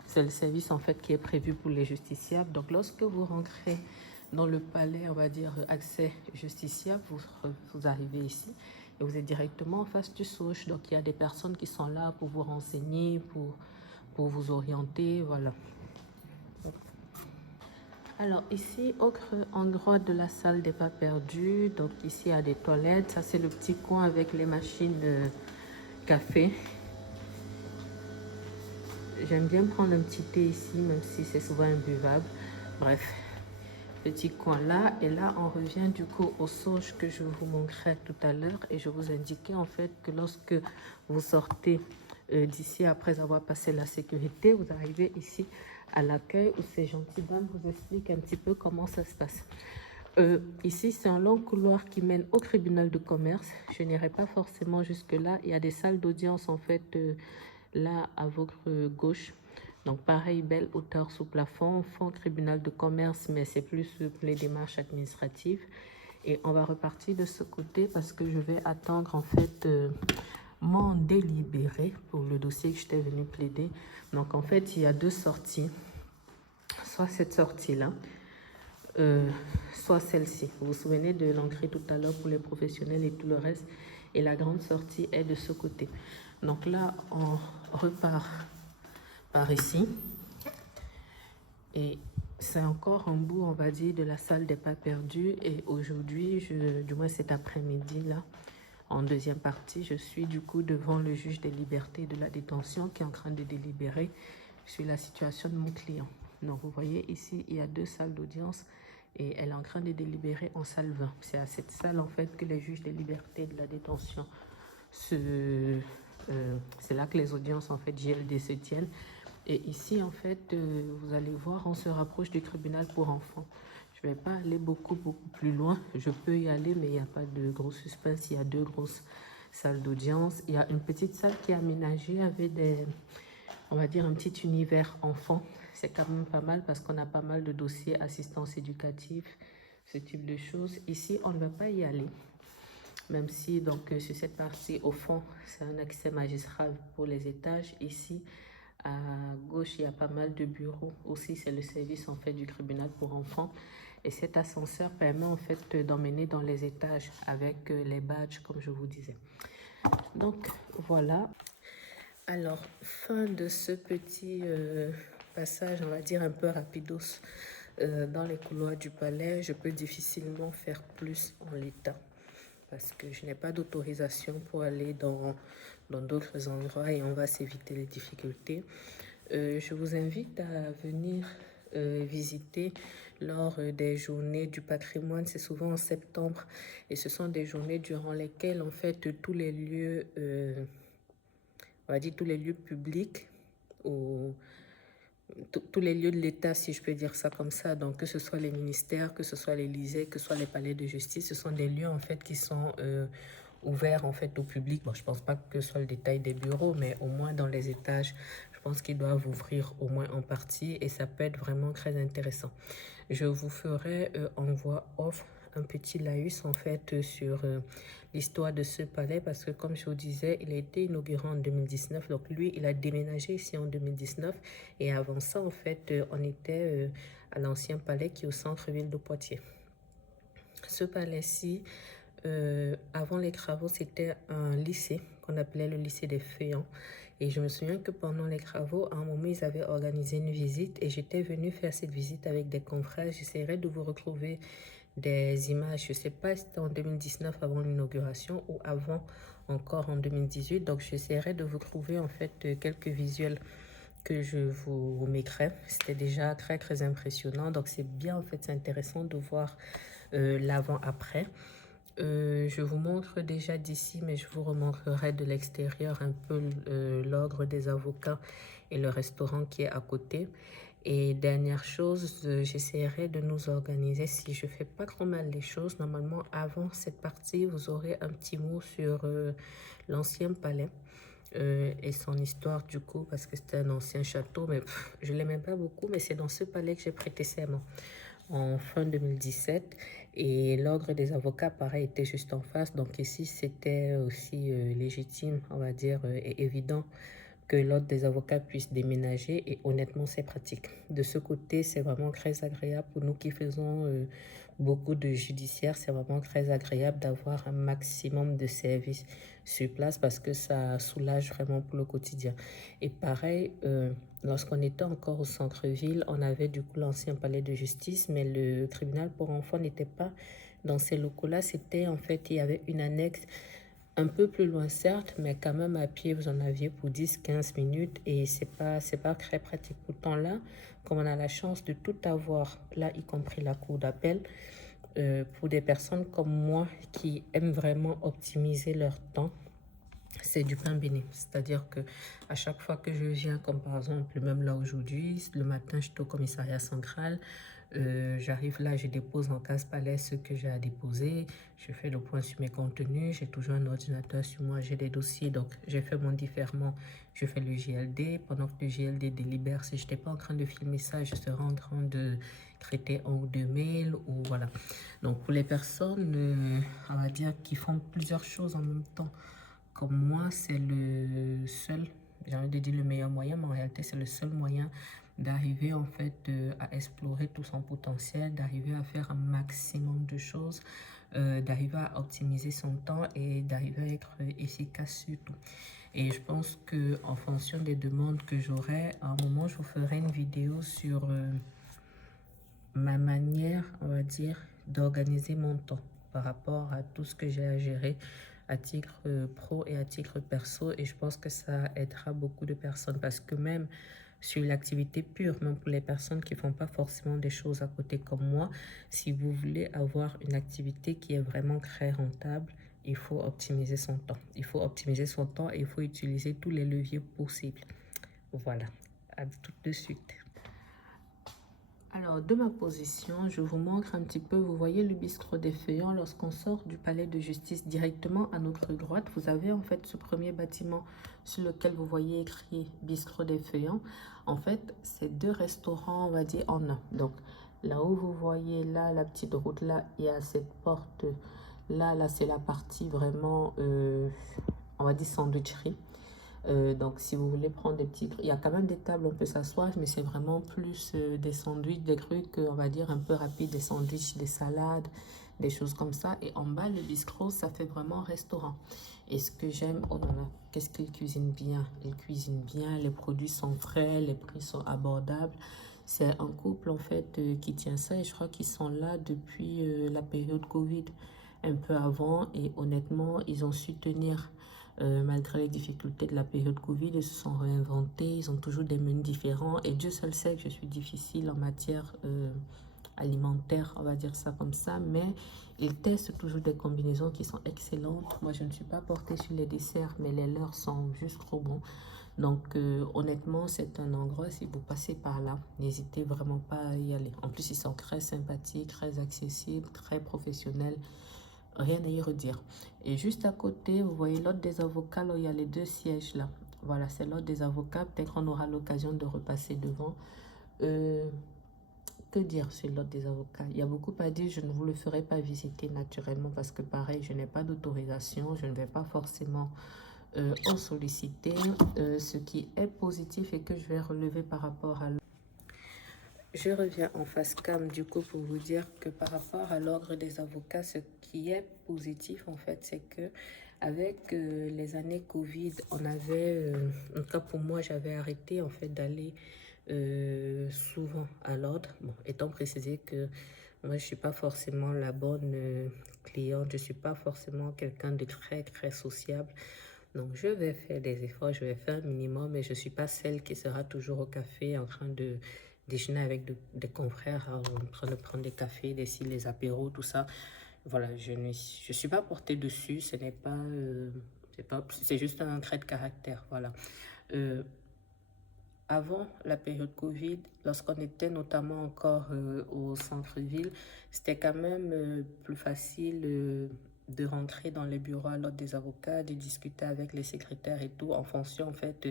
C'est le service en fait qui est prévu pour les justiciables. Donc, lorsque vous rentrez dans le palais, on va dire accès justiciable, vous arrivez ici et vous êtes directement en face du SAUJ. Donc, il y a des personnes qui sont là pour vous renseigner, pour vous orienter, voilà. Alors ici, autre endroit de la salle des pas perdus. Donc ici, il y a des toilettes. Ça, c'est le petit coin avec les machines de café. J'aime bien prendre un petit thé ici, même si c'est souvent imbuvable. Bref, petit coin là. Et là, on revient du coup au SAUJ que je vous montrais tout à l'heure. Et je vous indiquais en fait que lorsque vous sortez d'ici après avoir passé la sécurité, vous arrivez ici à l'accueil où ces gentilles dames vous expliquent un petit peu comment ça se passe. Ici, c'est un long couloir qui mène au tribunal de commerce. Je n'irai pas forcément jusque-là. Il y a des salles d'audience en fait là à votre gauche. Donc pareil, belle hauteur sous plafond, fond tribunal de commerce, mais c'est plus pour les démarches administratives. Et on va repartir de ce côté parce que je vais attendre en fait mon délibéré pour le dossier que j'étais venu plaider. Donc en fait, il y a deux sorties. Soit cette sortie-là, soit celle-ci. Vous vous souvenez de l'entrée tout à l'heure pour les professionnels et tout le reste. Et la grande sortie est de ce côté. Donc là, on repart par ici. Et c'est encore un bout, on va dire, de la salle des pas perdus. Et aujourd'hui, du moins cet après-midi-là, en deuxième partie, je suis du coup devant le juge des libertés et de la détention qui est en train de délibérer sur la situation de mon client. Donc vous voyez ici, il y a deux salles d'audience et elle est en train de délibérer en salle 20. C'est à cette salle en fait que les juges des libertés et de la détention c'est là que les audiences en fait JLD se tiennent. Et ici en fait, vous allez voir, on se rapproche du tribunal pour enfants. Je ne vais pas aller beaucoup plus loin. Je peux y aller, mais il n'y a pas de gros suspense. Il y a deux grosses salles d'audience. Il y a une petite salle qui est aménagée avec des, on va dire, un petit univers enfant. C'est quand même pas mal parce qu'on a pas mal de dossiers assistance éducative, ce type de choses. Ici, on ne va pas y aller. Même si, donc, sur cette partie, au fond, c'est un accès magistral pour les étages. Ici, à gauche, il y a pas mal de bureaux. Aussi, c'est le service, en fait, du tribunal pour enfants. Et cet ascenseur permet, en fait, d'emmener dans les étages avec les badges, comme je vous disais. Donc, voilà. Alors, fin de ce petit passage, on va dire un peu rapidos dans les couloirs du palais. Je peux difficilement faire plus en l'état parce que je n'ai pas d'autorisation pour aller dans d'autres endroits et on va s'éviter les difficultés. Je vous invite à venir visiter lors des journées du patrimoine. C'est souvent en septembre et ce sont des journées durant lesquelles en fait tous les lieux on va dire tous les lieux publics ou tous les lieux de l'État, si je peux dire ça comme ça, donc que ce soit les ministères, que ce soit l'Élysée, que ce soit les palais de justice, ce sont des lieux en fait qui sont ouverts en fait au public. Bon, je pense pas que ce soit le détail des bureaux, mais au moins dans les étages, je pense qu'ils doivent ouvrir au moins en partie et ça peut être vraiment très intéressant. Je vous ferai en voix off un petit laïus en fait sur l'histoire de ce palais parce que comme je vous disais, il a été inauguré en 2019. Donc lui, il a déménagé ici en 2019 et avant ça en fait, on était à l'ancien palais qui est au centre-ville de Poitiers. Ce palais-ci, avant les travaux, c'était un lycée qu'on appelait le lycée des Feuillants. Et je me souviens que pendant les travaux, à un moment, ils avaient organisé une visite et j'étais venue faire cette visite avec des confrères. J'essaierai de vous retrouver des images. Je ne sais pas si c'était en 2019 avant l'inauguration ou avant encore en 2018. Donc, j'essaierai de vous trouver en fait quelques visuels que je vous mettrai. C'était déjà très très impressionnant. Donc c'est bien en fait, c'est intéressant de voir l'avant-après. Je vous montre déjà d'ici, mais je vous remontrerai de l'extérieur un peu l'ordre des avocats et le restaurant qui est à côté. Et dernière chose, j'essaierai de nous organiser. Si je fais pas trop mal les choses, normalement avant cette partie, vous aurez un petit mot sur l'ancien palais et son histoire du coup, parce que c'était un ancien château, mais je l'aimais pas beaucoup, mais c'est dans ce palais que j'ai prêté serment en fin 2017 et l'ordre des avocats pareil était juste en face, donc ici c'était aussi légitime, on va dire, et évident que l'ordre des avocats puisse déménager et honnêtement c'est pratique. De ce côté c'est vraiment très agréable pour nous qui faisons beaucoup de judiciaire, c'est vraiment très agréable d'avoir un maximum de services sur place parce que ça soulage vraiment pour le quotidien. Et pareil, lorsqu'on était encore au centre-ville, on avait du coup l'ancien palais de justice, mais le tribunal pour enfants n'était pas dans ces locaux-là. C'était en fait, il y avait une annexe un peu plus loin certes, mais quand même à pied, vous en aviez pour 10-15 minutes et c'est pas très pratique. Pourtant là, comme on a la chance de tout avoir, là y compris la cour d'appel, pour des personnes comme moi qui aiment vraiment optimiser leur temps, c'est du pain béni. C'est-à-dire que à chaque fois que je viens, comme par exemple, même là aujourd'hui, le matin, je suis au commissariat central. J'arrive là, je dépose en casse-palais ce que j'ai à déposer. Je fais le point sur mes contenus. J'ai toujours un ordinateur sur moi, j'ai des dossiers. Donc, j'ai fait mon différement. Je fais le GLD. Pendant que le GLD délibère, si je n'étais pas en train de filmer ça, je serais en train de traiter un ou deux mails. Ou voilà. Donc, pour les personnes, on va dire, qui font plusieurs choses en même temps, comme moi, c'est le seul, j'ai envie de dire le meilleur moyen, mais en réalité, c'est le seul moyen d'arriver en fait à explorer tout son potentiel, d'arriver à faire un maximum de choses, d'arriver à optimiser son temps et d'arriver à être efficace surtout. Et je pense que en fonction des demandes que j'aurai, à un moment, je vous ferai une vidéo sur ma manière, on va dire, d'organiser mon temps par rapport à tout ce que j'ai à gérer à titre pro et à titre perso. Et je pense que ça aidera beaucoup de personnes parce que même sur l'activité pure, même pour les personnes qui font pas forcément des choses à côté comme moi, si vous voulez avoir une activité qui est vraiment très rentable, il faut optimiser son temps. Il faut optimiser son temps et il faut utiliser tous les leviers possibles. Voilà, à tout de suite. Alors, de ma position, je vous montre un petit peu, vous voyez le bistrot des Feuillants, lorsqu'on sort du palais de justice directement à notre droite, vous avez en fait ce premier bâtiment sur lequel vous voyez écrit bistrot des Feuillants. En fait, c'est deux restaurants, on va dire, en un. Donc, là où vous voyez là, la petite route là, il y a cette porte là, c'est la partie vraiment, on va dire, sandwicherie. Donc, si vous voulez prendre des petits... Il y a quand même des tables, on peut s'asseoir, mais c'est vraiment plus des sandwichs, des trucs, on va dire, un peu rapides, des sandwichs, des salades, des choses comme ça. Et en bas, le bistrot, ça fait vraiment restaurant. Et ce que j'aime, oh là là, qu'est-ce qu'ils cuisinent bien. Ils cuisinent bien, les produits sont frais, les prix sont abordables. C'est un couple, en fait, qui tient ça. Et je crois qu'ils sont là depuis la période Covid, un peu avant. Et honnêtement, ils ont su tenir... malgré les difficultés de la période Covid, ils se sont réinventés, ils ont toujours des menus différents. Et Dieu seul sait que je suis difficile en matière alimentaire, on va dire ça comme ça. Mais ils testent toujours des combinaisons qui sont excellentes. Moi, je ne suis pas portée sur les desserts, mais les leurs sont juste trop bons. Donc, honnêtement, c'est un endroit, si vous passez par là, n'hésitez vraiment pas à y aller. En plus, ils sont très sympathiques, très accessibles, très professionnels. Rien à y redire. Et juste à côté, vous voyez l'ordre des avocats, là, il y a les deux sièges là. Voilà, c'est l'ordre des avocats. Peut-être qu'on aura l'occasion de repasser devant. Que dire sur l'ordre des avocats? Il y a beaucoup à dire. Je ne vous le ferai pas visiter naturellement parce que pareil, je n'ai pas d'autorisation. Je ne vais pas forcément en solliciter. Ce qui est positif et que je vais relever par rapport à... Je reviens en face cam du coup pour vous dire que par rapport à l'ordre des avocats, ce qui est positif en fait, c'est que avec les années Covid, on avait, en tout cas pour moi, j'avais arrêté en fait d'aller souvent à l'ordre. Bon, étant précisé que moi, je suis pas forcément la bonne cliente, je suis pas forcément quelqu'un de très très sociable. Donc, je vais faire des efforts, je vais faire un minimum, mais je ne suis pas celle qui sera toujours au café en train de déjeuner avec des confrères, en train de prendre des cafés, les apéros, tout ça. Voilà, je suis pas portée dessus, ce n'est pas, c'est juste un trait de caractère, voilà. Euh, Avant la période Covid, lorsqu'on était notamment encore au centre-ville, c'était quand même plus facile de rentrer dans les bureaux à l'ordre des avocats, de discuter avec les secrétaires et tout, en fonction en fait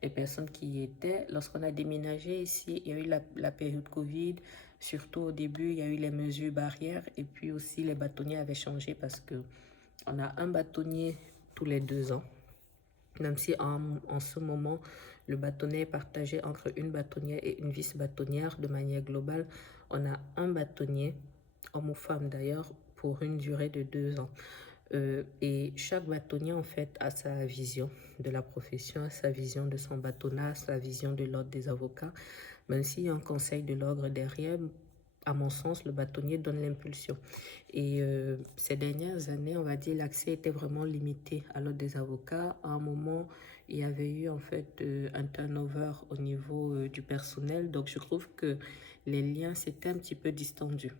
des personnes qui y étaient. Lorsqu'on a déménagé ici, il y a eu la période Covid, surtout au début, il y a eu les mesures barrières et puis aussi les bâtonniers avaient changé parce que on a un bâtonnier tous les 2 ans. Même si en ce moment, le bâtonnet est partagé entre une bâtonnière et une vice-bâtonnière de manière globale, on a un bâtonnier, homme ou femme d'ailleurs, pour une durée de 2 ans. Et chaque bâtonnier, en fait, a sa vision de la profession, sa vision de son bâtonnat, sa vision de l'ordre des avocats. Même s'il y a un conseil de l'ordre derrière, à mon sens, le bâtonnier donne l'impulsion. Et ces dernières années, on va dire, l'accès était vraiment limité à l'ordre des avocats. À un moment, il y avait eu en fait un turnover au niveau du personnel. Donc, je trouve que les liens s'étaient un petit peu distendus.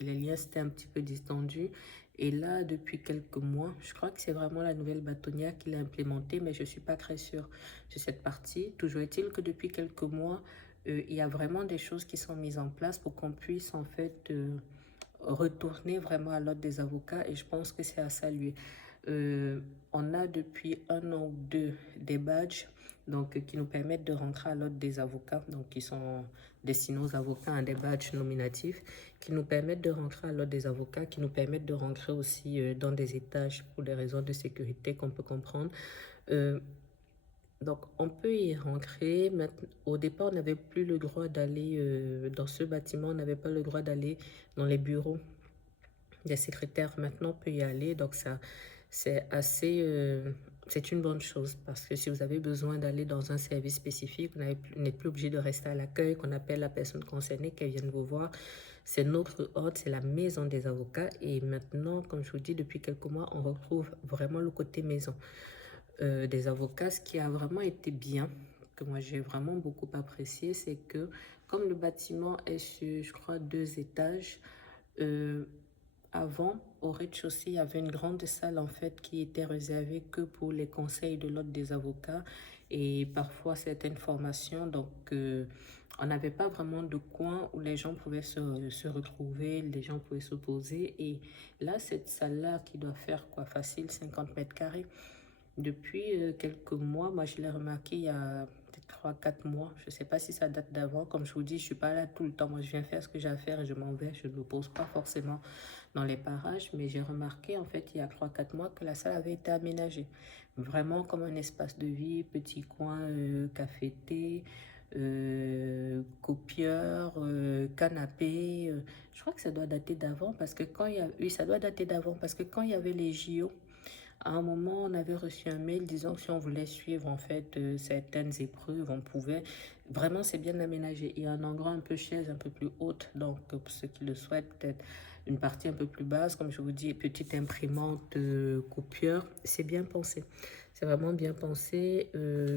Les liens s'étaient un petit peu distendus. Et là, depuis quelques mois, je crois que c'est vraiment la nouvelle bâtonnière qui l'a implémenté, mais je ne suis pas très sûre de cette partie. Toujours est-il que depuis quelques mois, il y a vraiment des choses qui sont mises en place pour qu'on puisse en fait retourner vraiment à l'ordre des avocats et je pense que c'est à saluer. On a depuis 1 an ou 2 des badges donc, qui nous permettent de rentrer à l'ordre des avocats, donc qui sont destinés aux avocats, des badges nominatifs, qui nous permettent de rentrer à l'ordre des avocats, qui nous permettent de rentrer aussi dans des étages pour des raisons de sécurité qu'on peut comprendre. Donc, on peut y rentrer. Au départ, on n'avait plus le droit d'aller dans ce bâtiment, on n'avait pas le droit d'aller dans les bureaux des secrétaires. Maintenant, on peut y aller. Donc, ça, c'est assez... c'est une bonne chose parce que si vous avez besoin d'aller dans un service spécifique, vous n'êtes plus obligé de rester à l'accueil, qu'on appelle la personne concernée, qu'elle vienne vous voir. C'est notre ordre, c'est la maison des avocats. Et maintenant, comme je vous dis, depuis quelques mois, on retrouve vraiment le côté maison des avocats. Ce qui a vraiment été bien, que moi j'ai vraiment beaucoup apprécié, c'est que comme le bâtiment est sur, je crois, 2 étages, avant, au rez-de-chaussée, il y avait une grande salle en fait qui était réservée que pour les conseils de l'ordre des avocats et parfois certaines formations. Donc, on n'avait pas vraiment de coin où les gens pouvaient se retrouver, les gens pouvaient se poser. Et là, cette salle-là qui doit faire quoi, facile 50 mètres carrés. Depuis quelques mois, moi je l'ai remarqué il y a peut-être 3, 4 mois. Je ne sais pas si ça date d'avant. Comme je vous dis, je ne suis pas là tout le temps. Moi, je viens faire ce que j'ai à faire et je m'en vais. Je ne me pose pas forcément dans les parages. Mais j'ai remarqué, en fait, il y a 3, 4 mois, que la salle avait été aménagée. Vraiment comme un espace de vie, petit coin, café-thé, copieur, canapé. Je crois que ça doit dater d'avant parce que quand il y a... Oui, ça doit dater d'avant parce que quand il y avait les JO, à un moment, on avait reçu un mail disant que si on voulait suivre en fait certaines épreuves, on pouvait. Vraiment, c'est bien aménagé. Il y a un endroit un peu chaise, un peu plus haute. Donc, pour ceux qui le souhaitent, peut-être une partie un peu plus basse, comme je vous dis, petite imprimante copieur. C'est bien pensé. C'est vraiment bien pensé.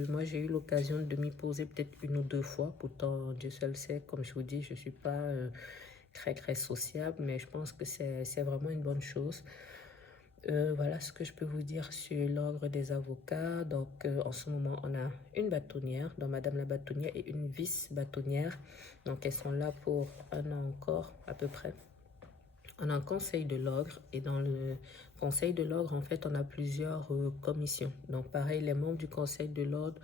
Moi, j'ai eu l'occasion de m'y poser peut-être 1 ou 2 fois. Pourtant, Dieu seul sait, comme je vous dis, je ne suis pas très, très sociable, mais je pense que c'est vraiment une bonne chose. Voilà ce que je peux vous dire sur l'ordre des avocats. Donc, en ce moment, on a une bâtonnière, donc Madame la bâtonnière et une vice-bâtonnière. Donc, elles sont là pour 1 an encore, à peu près. On a un conseil de l'ordre et dans le conseil de l'ordre, en fait, on a plusieurs commissions. Donc, pareil, les membres du conseil de l'ordre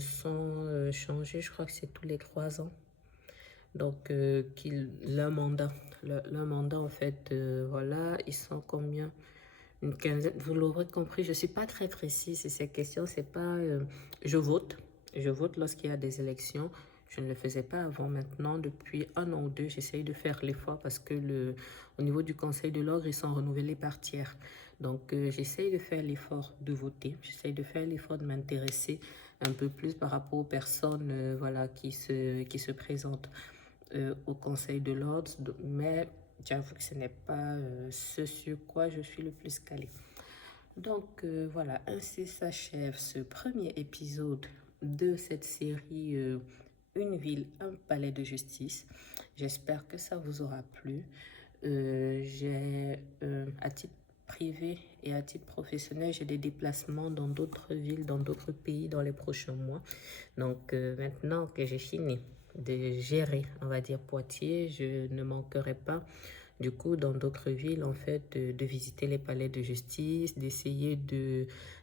sont changés, je crois que c'est tous les 3 ans. Donc, leur mandat, en fait, voilà, ils sont combien? Une quinzaine, vous l'aurez compris, je ne suis pas très précise sur ces questions. C'est pas, je vote. Je vote lorsqu'il y a des élections. Je ne le faisais pas avant. Maintenant, depuis 1 an ou 2, j'essaye de faire l'effort parce que au niveau du Conseil de l'ordre, ils sont renouvelés par tiers. Donc, j'essaye de faire l'effort de voter. J'essaye de faire l'effort de m'intéresser un peu plus par rapport aux personnes voilà, qui se présentent au Conseil de l'ordre. Mais j'avoue que ce n'est pas ce sur quoi je suis le plus calée. Donc voilà, ainsi s'achève ce premier épisode de cette série Une ville, un palais de justice. J'espère que ça vous aura plu. J'ai à titre privé et à titre professionnel, j'ai des déplacements dans d'autres villes, dans d'autres pays dans les prochains mois. Donc maintenant que j'ai fini de gérer, on va dire, Poitiers, je ne manquerai pas du coup dans d'autres villes en fait de visiter les palais de justice, d'essayer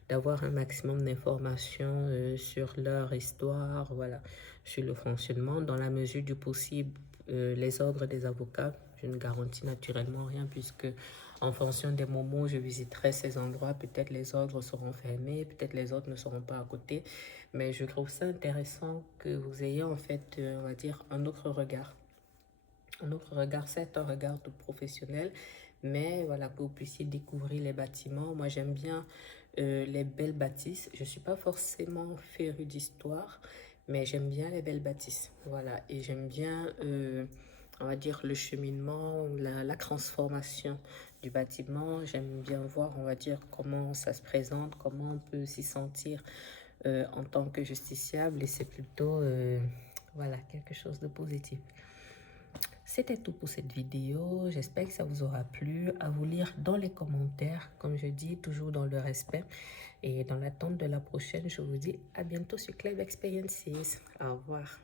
d'avoir un maximum d'informations sur leur histoire, voilà, sur le fonctionnement dans la mesure du possible. Les ordres des avocats, je ne garantis naturellement rien puisque en fonction des moments où je visiterai ces endroits, peut-être les ordres seront fermés, peut-être les autres ne seront pas à côté. Mais je trouve ça intéressant que vous ayez en fait, on va dire, un autre regard. Un autre regard, c'est un regard de professionnel, mais voilà, que vous puissiez découvrir les bâtiments. Moi, j'aime bien les belles bâtisses. Je ne suis pas forcément férue d'histoire, mais j'aime bien les belles bâtisses. Voilà, et j'aime bien, on va dire, le cheminement, la transformation du bâtiment. J'aime bien voir, on va dire, comment ça se présente, comment on peut s'y sentir en tant que justiciable, et c'est plutôt, voilà, quelque chose de positif. C'était tout pour cette vidéo. J'espère que ça vous aura plu. À vous lire dans les commentaires. Comme je dis, toujours dans le respect. Et dans l'attente de la prochaine, je vous dis à bientôt sur Club Experiences. Au revoir.